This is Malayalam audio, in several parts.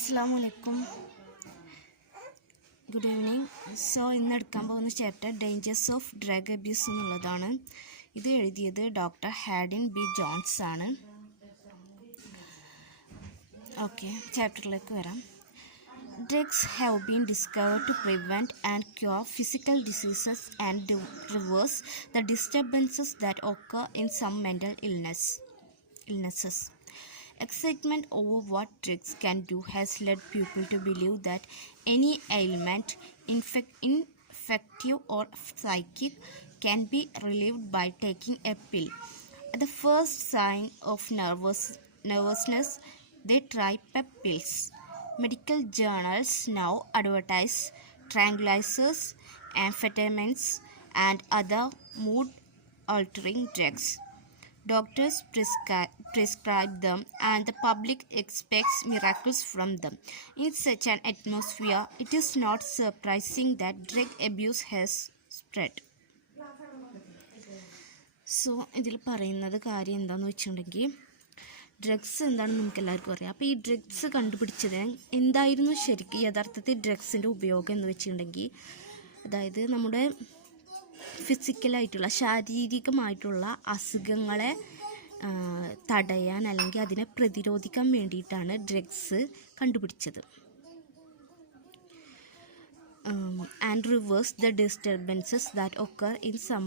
Assalamu alaikum. Good evening. So ഇന്ന് എടുക്കാൻ പോകുന്ന chapter dangers of drug abuse എന്നുള്ളതാണ്. ഇത് എഴുതിയത് ഡോക്ടർ ഹാഡിൻ ബി ജോൺസ് ആണ്. ഓക്കെ, ചാപ്റ്ററിലേക്ക് വരാം. Drugs have been discovered to prevent and cure physical diseases and reverse the disturbances that occur in some mental illnesses. Excitement over what drugs can do has led people to believe that any ailment, infective or psychic, can be relieved by taking a pill. At the first sign of nervousness, they try pep pills. Medical journals now advertise tranquilizers, amphetamines, and other mood-altering drugs. Doctors prescribe them, and the public expects miracles from them. In such an atmosphere, it is not surprising that drug abuse has spread. So, ഇതിൽ പറയുന്നത് കാര്യം എന്താണെന്ന് വെച്ചിട്ടുണ്ടെങ്കിൽ, ഡ്രഗ്സ് എന്താണെന്ന് നമുക്ക് എല്ലാവർക്കും അറിയാം. അപ്പോൾ ഈ ഡ്രഗ്സ് കണ്ടുപിടിച്ചത് എന്തായിരുന്നു ശരിക്കും യഥാർത്ഥത്തിൽ ഡ്രഗ്സിൻ്റെ ഉപയോഗം എന്ന് വെച്ചിട്ടുണ്ടെങ്കിൽ, അതായത് നമ്മുടെ ഫിസിക്കലായിട്ടുള്ള ശാരീരികമായിട്ടുള്ള അസുഖങ്ങളെ തടയാൻ അല്ലെങ്കിൽ അതിനെ പ്രതിരോധിക്കാൻ വേണ്ടിയിട്ടാണ് ഡ്രഗ്സ് കണ്ടുപിടിച്ചത്. And reverse the disturbances that occur in some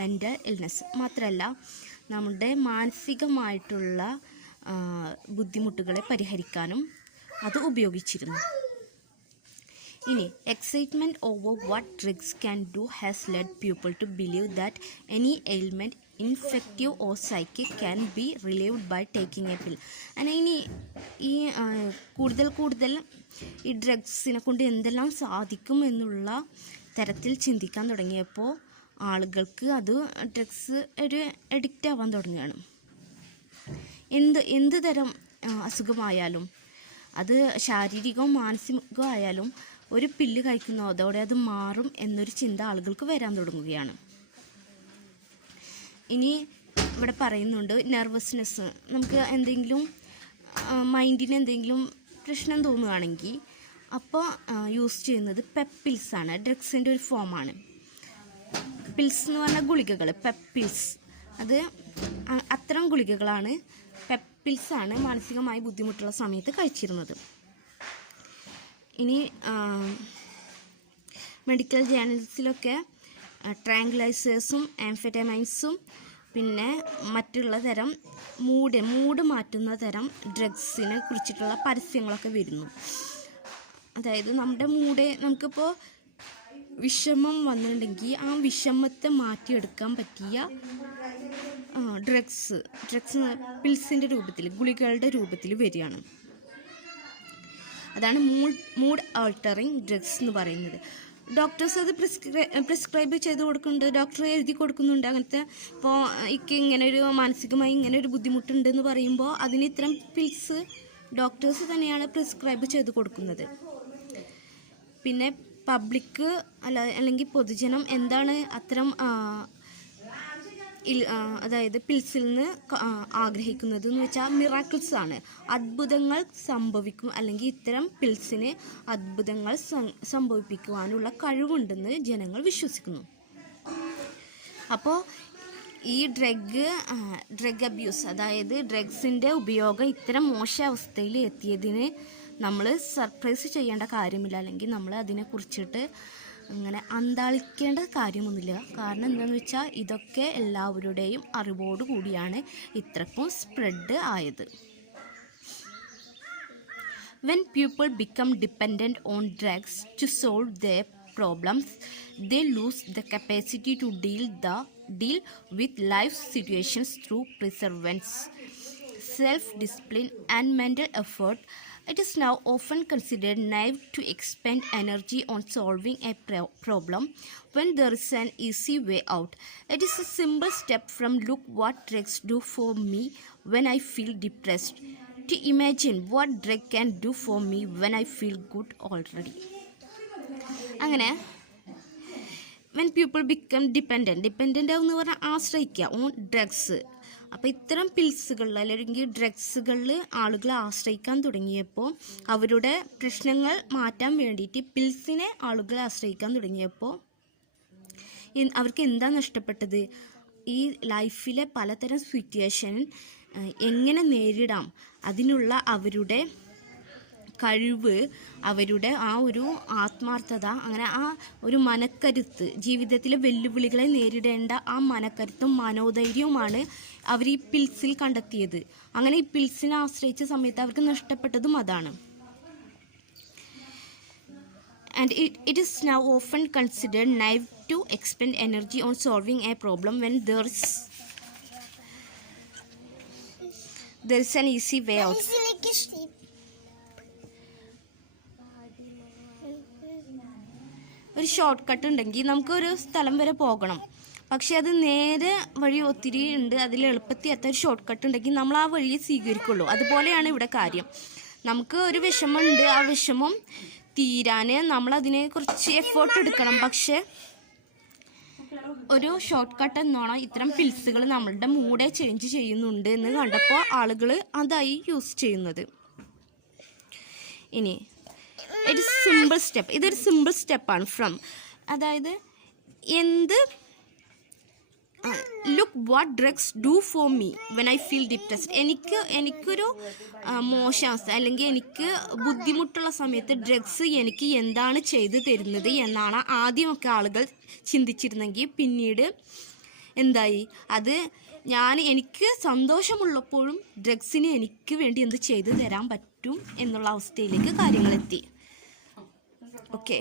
mental illness. മാത്രമല്ല, നമ്മുടെ മാനസികമായിട്ടുള്ള ബുദ്ധിമുട്ടുകളെ പരിഹരിക്കാനും അത് ഉപയോഗിച്ചിരുന്നു. ഇനി excitement over what drugs can do has led people to believe that any ailment infective or psychic can be relieved by taking a pill. അങ്ങനെ ഇനി ഈ കൂടുതൽ ഈ ഡ്രഗ്സിനെ കൊണ്ട് എന്തെല്ലാം സാധിക്കും എന്നുള്ള തരത്തിൽ ചിന്തിക്കാൻ തുടങ്ങിയപ്പോൾ ആളുകൾക്ക് അത് ഡ്രഗ്സ് ഒരു അഡിക്റ്റ് ആവാൻ തുടങ്ങുകയാണ്. എന്ത് തരം അസുഖമായാലും, അത് ശാരീരികവും മാനസികവും ആയാലും, ഒരു പില്ല് കഴിക്കുന്നതോടെ അത് മാറും എന്നൊരു ചിന്ത ആളുകൾക്ക് വരാൻ തുടങ്ങുകയാണ്. ഇനി ഇവിടെ പറയുന്നുണ്ട് നെർവസ്നെസ്. നമുക്ക് എന്തെങ്കിലും മൈൻഡിന് എന്തെങ്കിലും പ്രശ്നം തോന്നുകയാണെങ്കിൽ അപ്പോൾ യൂസ് ചെയ്യുന്നത് പെപ്പിൽസാണ്. ഡ്രഗ്സിൻ്റെ ഒരു ഫോമാണ്. പിൽസ് എന്ന് പറഞ്ഞാൽ ഗുളികകൾ, പെപ്പിൽസ്. അത് അത്തരം ഗുളികകളാണ്, പെപ്പിൽസാണ് മാനസികമായി ബുദ്ധിമുട്ടുള്ള സമയത്ത് കഴിച്ചിരുന്നത്. ഇനി മെഡിക്കൽ ജേർണൽസിലൊക്കെ ട്രാങ്കുലൈസേഴ്സും ആംഫെറ്റമൈൻസും പിന്നെ മറ്റുള്ള തരം മൂഡ് മാറ്റുന്ന തരം ഡ്രഗ്സിനെ കുറിച്ചിട്ടുള്ള പരസ്യങ്ങളൊക്കെ വരുന്നു. അതായത് നമ്മുടെ നമുക്കിപ്പോൾ വിഷമം വന്നിട്ടുണ്ടെങ്കിൽ ആ വിഷമത്തെ മാറ്റിയെടുക്കാൻ പറ്റിയ ഡ്രഗ്സ് പിൽസിൻ്റെ രൂപത്തിൽ, ഗുളികളുടെ രൂപത്തിൽ വരികയാണ്. അതാണ് മൂഡ് ആൾട്ടറിങ് ഡ്രഗ്സ് എന്ന് പറയുന്നത്. ഡോക്ടേഴ്സ് അത് പ്രിസ്ക്രൈബ് ചെയ്ത് കൊടുക്കുന്നുണ്ട്, ഡോക്ടർ എഴുതി കൊടുക്കുന്നുണ്ട്. അങ്ങനത്തെ ഇപ്പോൾ ഇങ്ങനെ ഒരു മാനസികമായി ഇങ്ങനെ ഒരു ബുദ്ധിമുട്ടുണ്ടെന്ന് പറയുമ്പോൾ അതിന് ഇത്തരം പിൽസ് ഡോക്ടേഴ്സ് തന്നെയാണ് പ്രിസ്ക്രൈബ് ചെയ്ത് കൊടുക്കുന്നത്. പിന്നെ പബ്ലിക്ക് അല്ലെങ്കിൽ പൊതുജനം എന്താണ് അത്തരം അതായത് പിൽസിൽ നിന്ന് ആഗ്രഹിക്കുന്നത് എന്ന് വെച്ചാൽ മിറാക്കിൾസ് ആണ്. അത്ഭുതങ്ങൾ സംഭവിക്കും, അല്ലെങ്കിൽ ഇത്തരം പിൽസിന് അത്ഭുതങ്ങൾ സംഭവിപ്പിക്കുവാനുള്ള കഴിവുണ്ടെന്ന് ജനങ്ങൾ വിശ്വസിക്കുന്നു. അപ്പോൾ ഈ ഡ്രഗ് അബ്യൂസ്, അതായത് ഡ്രഗ്സിൻ്റെ ഉപയോഗം ഇത്തരം മോശാവസ്ഥയിൽ എത്തിയതിന് നമ്മൾ സർപ്രൈസ് ചെയ്യേണ്ട കാര്യമില്ല, അല്ലെങ്കിൽ നമ്മൾ അതിനെക്കുറിച്ചിട്ട് അങ്ങനെ അന്താളിക്കേണ്ട കാര്യമൊന്നുമില്ല. കാരണം എന്താണെന്ന് വെച്ചാൽ ഇതൊക്കെ എല്ലാവരുടെയും അറിവോടു കൂടിയാണ് ഇത്രക്കും സ്പ്രെഡ് ആയത്. When people become dependent on drugs to solve their problems, they lose the capacity to deal with life situations through perseverance, self-discipline, and mental effort. It is now often considered naive to expend energy on solving a problem when there is an easy way out. It is a simple step from look what drugs do for me when I feel depressed to imagine what drug can do for me when I feel good already. അങ്ങനെ when people become dependent ആവുമെന്ന് പറഞ്ഞാൽ ആശ്രയിക്കുക ഓൺ ഡ്രഗ്സ്, അപ്പോൾ ഇത്തരം പിൽസുകളിൽ അല്ലെങ്കിൽ ഡ്രഗ്സുകളിൽ ആളുകൾ ആശ്രയിക്കാൻ തുടങ്ങിയപ്പോൾ, അവരുടെ പ്രശ്നങ്ങൾ മാറ്റാൻ വേണ്ടിയിട്ട് പിൽസിനെ ആളുകൾ ആശ്രയിക്കാൻ തുടങ്ങിയപ്പോൾ അവർക്ക് എന്താ നഷ്ടപ്പെട്ടത്? ഈ ലൈഫിലെ പലതരം സിറ്റുവേഷൻ എങ്ങനെ നേരിടാം, അതിനുള്ള അവരുടെ കഴിവ്, അവരുടെ ആ ഒരു ആത്മാർത്ഥത, അങ്ങനെ ആ ഒരു മനക്കരുത്ത്, ജീവിതത്തിലെ വെല്ലുവിളികളെ നേരിടേണ്ട ആ മനക്കരുത്തും മനോധൈര്യവുമാണ് അവർ ഈ പിൽസിൽ കണ്ടെത്തിയത്. അങ്ങനെ ഈ പിൽസിനെ ആശ്രയിച്ച സമയത്ത് അവർക്ക് നഷ്ടപ്പെട്ടതും അതാണ്. And it is now often considered naive to expend energy on solving a problem when there is an easy way out. ഒരു ഷോർട്ട് കട്ട് ഉണ്ടെങ്കിൽ നമുക്കൊരു സ്ഥലം വരെ പോകണം, പക്ഷെ അത് നേരെ വഴി ഒത്തിരി ഉണ്ട്, അതിൽ എളുപ്പത്തിൽ എത്താൻ ഒരു ഷോർട്ട് കട്ട് ഉണ്ടെങ്കിൽ നമ്മൾ ആ വഴിയെ സ്വീകരിക്കുള്ളൂ. അതുപോലെയാണ് ഇവിടെ കാര്യം. നമുക്ക് ഒരു വിഷമമുണ്ട്, ആ വിഷമം തീരാൻ നമ്മളതിനെ കുറച്ച് എഫേർട്ട് എടുക്കണം. പക്ഷെ ഒരു ഷോർട്ട് കട്ട് എന്നോണം ഇത്തരം പിൽസുകൾ നമ്മളുടെ മൂഡെ ചേഞ്ച് ചെയ്യുന്നുണ്ട് എന്ന് കണ്ടപ്പോൾ ആളുകൾ അതായി യൂസ് ചെയ്യുന്നത്. ഇനി ഇതൊരു സിമ്പിൾ സ്റ്റെപ്പാണ് ഫ്രം, അതായത് look what drugs do for me when I feel depressed. എനിക്കൊരു മോശാവസ്ഥ അല്ലെങ്കിൽ എനിക്ക് ബുദ്ധിമുട്ടുള്ള സമയത്ത് ഡ്രഗ്സ് എനിക്ക് എന്താണ് ചെയ്തു തരുന്നത് എന്നാണ് ആദ്യമൊക്കെ ആളുകൾ ചിന്തിച്ചിരുന്നെങ്കിൽ, പിന്നീട് എന്തായി, അത് എനിക്ക് സന്തോഷമുള്ളപ്പോഴും ഡ്രഗ്സിന് എനിക്ക് വേണ്ടി എന്ത് ചെയ്തു തരാൻ പറ്റും എന്നുള്ള അവസ്ഥയിലേക്ക് കാര്യങ്ങളെത്തി. ഓക്കെ.